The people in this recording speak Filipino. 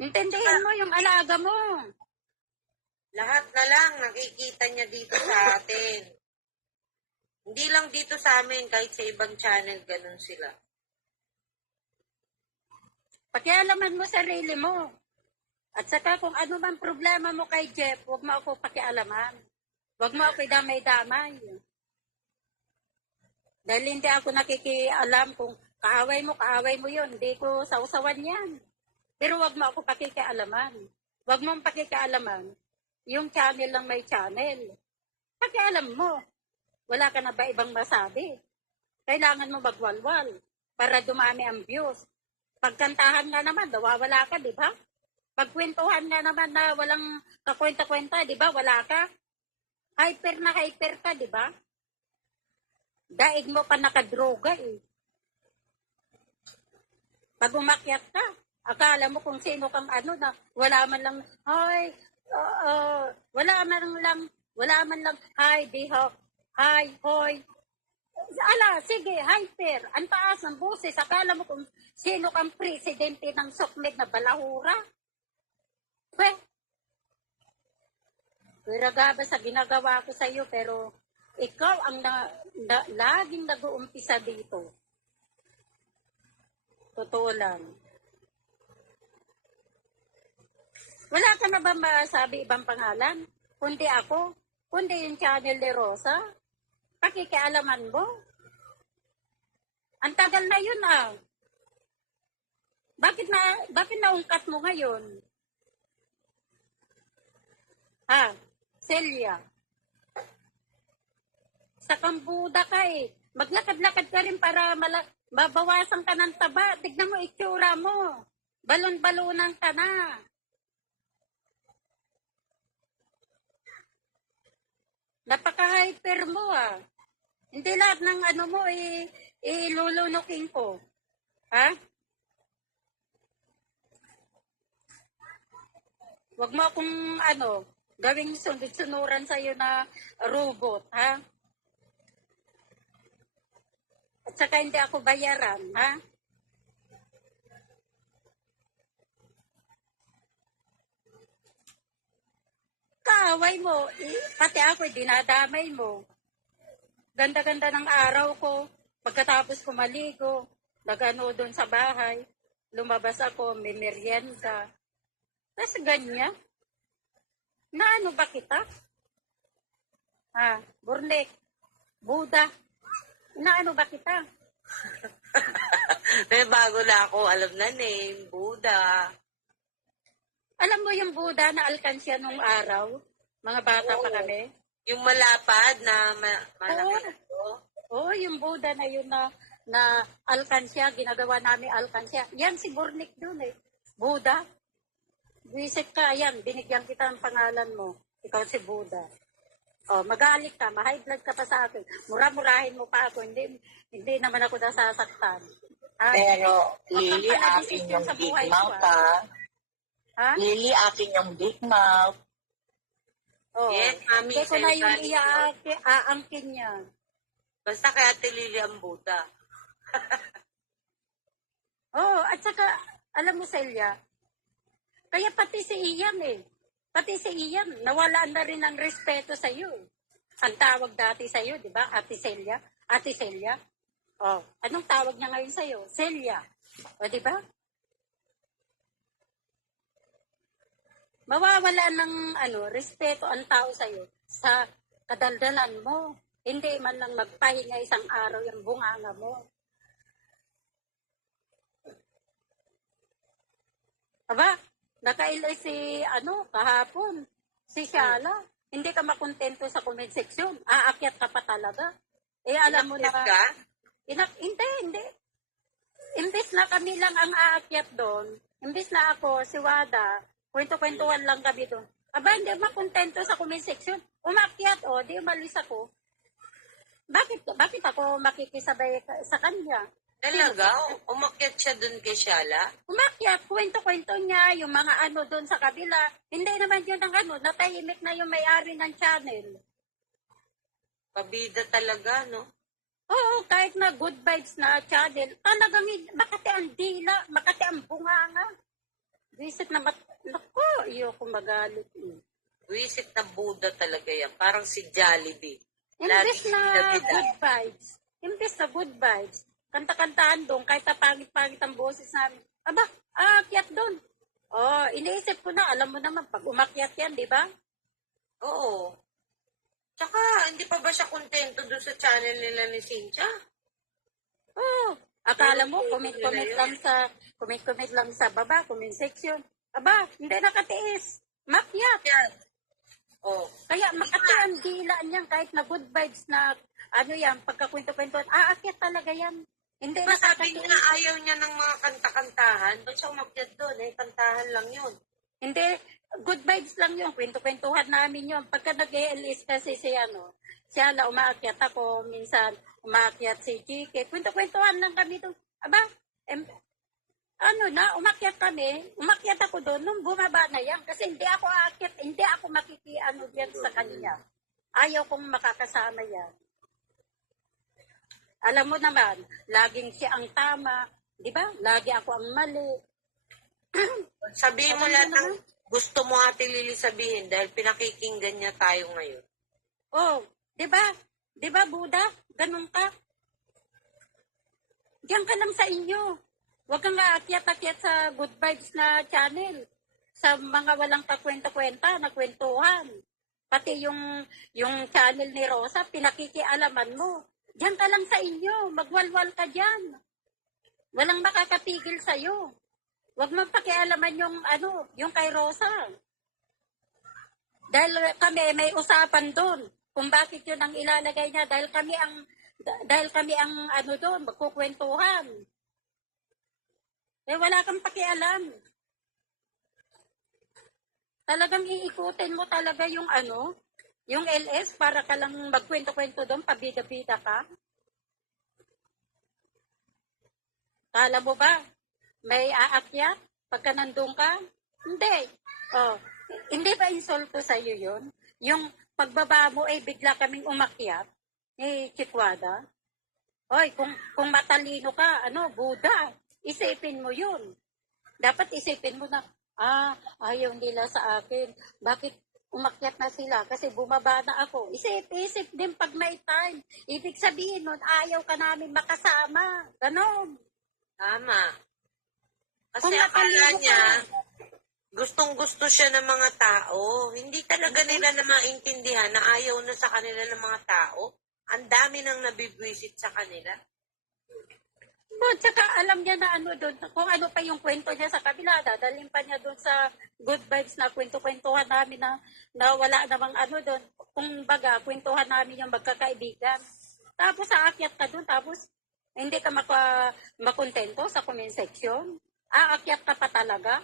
Intindihin mo yung alaga mo. Lahat na lang nakikita niya dito sa atin. Hindi lang dito sa amin, kahit sa ibang channel, ganun sila. Pakialaman mo sarili mo. At saka kung ano man problema mo kay Jeff, huwag mo ako pakialaman. Huwag mo ako damay-damay. Dahil hindi ako nakikialam kung kaaway mo yun. Hindi ko sausawan yan. Pero huwag mo ako pakikialaman. Huwag mong pakikialaman. Yung channel lang may channel. Pakialam mo. Wala ka na ba ibang masabi? Kailangan mo magwalwal para dumami ang views. Pagkantahan nga naman, nawawala ka, di ba? Pagkwentuhan nga naman na walang kakwenta-kwenta, di ba? Wala ka. Hyper na hyper ka, di ba? Daig mo pa nakadroga eh. Pag umakyat ka, akala mo kung sino kang ano na wala man lang, wala man lang, hi, di ho, hi, hoy. Ala, sige, hyper. Ang taas ng boses. Akala mo kung sino kang presidente ng sokmed na balahura. Pero gaba sa ginagawa ko sa iyo, pero ikaw ang laging nag-uumpisa dito. Totoo lang. Wala ka na ba masabi ibang pangalan? Kundi ako? Kundi yung channel ni Rosa? Pakikialaman mo? Ang tagal na yun ah. Bakit naungkat mo ngayon? Ha? Celia? Sa kambuda ka eh. Maglakad-lakad ka rin para mabawasan ka ng taba. Tignan mo itsura mo. Balon-balonan ka na. Napaka-hyper mo ah. Hindi lahat ng ano mo ilulunukin ko. Ha? Huwag mo akong gawing sunod-sunuran sa'yo na robot, ha? At saka hindi ako bayaran, ha? Kaaway mo, pati ako, dinadamay mo. Ganda-ganda ng araw ko, pagkatapos ko maligo, nagano doon sa bahay, lumabas ako, may merienda. Tapos ganyan. Na ano ba kita? Ha, Burnek, Buda, na ano ba kita? May bago na ako, alam na name, Buda. Alam mo yung Buda na alkansya nung araw? Mga bata pa kami? Yung malapad na malaki. Oo, yung Buda na yun na alkansya, ginagawa namin alkansya. Yan si Burnik dun eh. Buda. Visit ka, yan, binigyan kita ng pangalan mo. Ikaw si Buda. Oh, mag-aalik ka, ma-high blood ka pa sa akin. Mura-murahin mo pa ako, hindi naman ako nasasaktan. Pero, Lily, akin yung big mouth, ha? Ha? Lily, akin yung big mouth. Oh, Yes, mami. hindi ko na yung aangkin niya. Basta kaya Lily ang Buda. Oh, at saka, alam mo, Celia, kaya pati si Ian eh. Pati si Ian, nawalaan na rin ng respeto sa iyo. Ang tawag dati sa iyo, di ba? Ate Celia. Ate Celia. Oh, anong tawag niya ngayon sa iyo? Celia. O, di ba? Mawawala ng respeto ang tao sa iyo sa kadaldalan mo. Hindi man lang magpahinga isang araw yung bunganga mo. Aba, nakailay si, kahapon, si Shala. Hindi ka makontento sa comment section. Aakyat ka pa talaga. Eh, alam mo na. Ka? Hindi. Imbis na kami lang ang aakyat doon, imbis na ako, si Wada, kwento-kwentuhan lang kami doon. Aba, hindi makontento sa comment section. Umakyat, di umalis ako. Bakit ako makikisabay sa kanya? Talaga? Umakyat siya dun kay Shala? Umakyat, kwento-kwento niya, yung mga doon sa kabila. Hindi naman yun ang natahimik na yung may-ari ng channel. Pabida talaga, no? Oo, kahit na good vibes na channel, talagang makati ang dila, makati ang bunganga. Visit na naku, ayoko magalit. Wisit na Buddha talaga yan. Parang si Jollibee. Imbes Laging na bida-bida. good vibes. Imbes na good vibes. Kanta-kantahan doon, kahit na pangit-pangit ang boses namin. Aba, aakyat doon. Oh, iniisip ko na, alam mo naman, pag umakyat yan, di ba? Oo. Tsaka, hindi pa ba siya kontento doon sa channel nila ni Cynthia? Oh, akala mo, Pero comment-comment yun. lang sa baba, comment section. Aba, hindi nakatiis. Makyat. Yan. Oh. Kaya makati ang dila niyan kahit na good vibes na ano yan, pagkakwento-kwento, aakyat talaga yan. Hindi Diba sabi nakakatiis. niya ayaw niya ng mga kanta-kantahan? Ba't siya umakyat doon? Kantahan lang yun. Hindi, good vibes lang yun. Kwento-kwentuhan namin yun. Pagka nag-ELS kasi si siya na umaakyat ako, minsan umaakyat si Chike. Kwento-kwentuhan lang kami doon. Aba, umakyat kami, umakyat ako doon, nung bumaba na yan. Kasi hindi ako aakyat, hindi ako makikiano diyan sa kanya. Ayaw kong makakasama yan. Alam mo naman, laging siya ang tama, di ba? Lagi ako ang mali. Sabihin mo Alam mo lahat ng naman. gusto mo, Ate Lily, sabihin dahil pinakikinggan niya tayo ngayon. Oh, 'di ba? 'Di ba, Buddha? Ganun ka. Diyan ka lang sa inyo. Huwag kang aakyat-akyat sa good vibes na channel. Sa mga walang kakwenta-kwenta na kwentuhan. Pati yung channel ni Rosa, pinakikialaman mo. Diyan ka lang sa inyo. Magwalwal ka diyan. Walang makakapigil sa'yo. Huwag mong pakialaman yung kay Rosa. Dahil kami may usapan doon kung bakit yun ang ilalagay niya dahil kami ang doon magkukwentuhan. Wala kang pakialam. Talagang iikutin mo talaga yung LS para ka lang magkwento-kwento doon, pabida-bida ka. Kala mo ba may aakyat pagka nandun ka? Hindi. Oh, hindi ba insulto sa iyo yun? Yung pagbaba mo bigla kaming umakyat ni Chikwada. Hoy, kung matalino ka, Buddha, isipin mo yun. Dapat isipin mo na, ayaw nila sa akin. Bakit umakyat na sila? Kasi bumaba na ako. Isip din pag may time. Ibig sabihin nun, ayaw ka namin makasama. Ganon. Tama. Kasi Kung akala matalino niya, ka, gustong-gusto siya ng mga tao. Hindi talaga nila na maintindihan na ayaw na sa kanila ng mga tao. Ang dami nang nabibwisit sa kanila. Tsaka alam niya na doon, kung ano pa yung kwento niya sa kabila, dadalhin pa niya doon sa good vibes na kwento-kwentuhan namin na wala namang doon. Kung baga, kwentuhan namin yung magkakaibigan. Tapos aakyat ka doon, tapos hindi ka makontento sa comment section. Aakyat ka pa talaga.